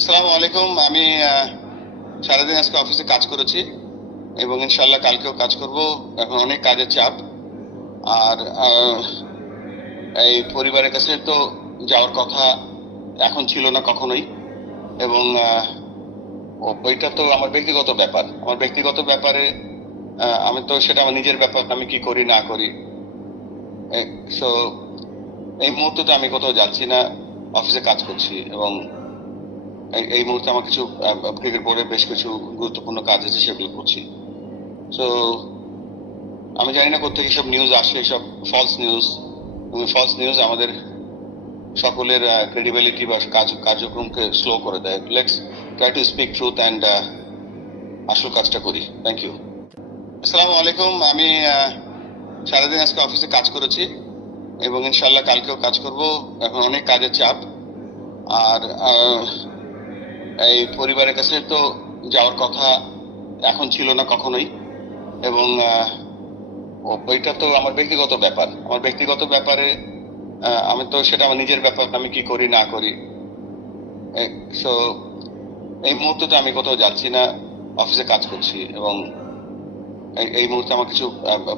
আসসালামু আলাইকুম আমি সারাদিন আজকে অফিসে কাজ করেছি এবং ইনশাল্লাহ কালকেও কাজ করব। এখন অনেক কাজের চাপ। আর এই পরিবারের কাছে তো যাওয়ার কথা এখন ছিল না কখনোই। এবং ওইটা তো আমার ব্যক্তিগত ব্যাপার। আমার ব্যক্তিগত ব্যাপারে আমি তো সেটা আমার নিজের ব্যাপার আমি কি করি, না করি। সো এই মুহূর্তে তো আমি কোথাও যাচ্ছি না, অফিসে কাজ করছি এবং এই- মুহূর্তে আমার কিছু ক্রিকেট বোর্ডের বেশ কিছু গুরুত্বপূর্ণ কাজ আছে সেগুলো করছি। তো আমি জানি না কোথেকে এইসব নিউজ আসে এইসব ফলস নিউজ ফলস নিউজ আমাদের সকলের ক্রেডিবিলিটি বা কাজ, কার্যক্রমকে স্লো করে দেয়। Let's try to speak truth and আসল কাজটা করি। থ্যাংক ইউ আসসালামু আলাইকুম। আমি সারাদিন আজকে অফিসে কাজ করেছি এবং ইনশাল্লাহ কালকেও কাজ করব। এখন অনেক কাজের চাপ। আর এই পরিবারের কাছে তো যাওয়ার কথা এখন ছিল না কখনোই। এবং ওইটা তো আমার ব্যক্তিগত ব্যাপার। আমার ব্যক্তিগত ব্যাপারে আমি তো সেটা আমার নিজের ব্যাপার, আমি কি করি, না করি। সো এই মুহূর্তে তো আমি কোথাও যাচ্ছি না, অফিসে কাজ করছি এবং এই- মুহূর্তে আমার কিছু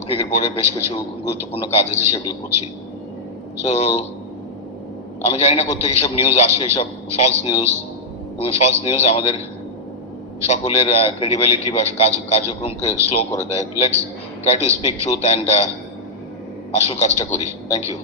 ক্রিকেট বোর্ডের বেশ কিছু গুরুত্বপূর্ণ কাজ আছে সেগুলো করছি। সো আমি জানি না কোথেকে এইসব নিউজ আসে এইসব ফলস নিউজ ফলস নিউজ আমাদের সকলের ক্রেডিবিলিটি বা কাজ, কার্যক্রমকে স্লো করে দেয়। Let's try to speak truth and আসল কাজটা করি। Thank you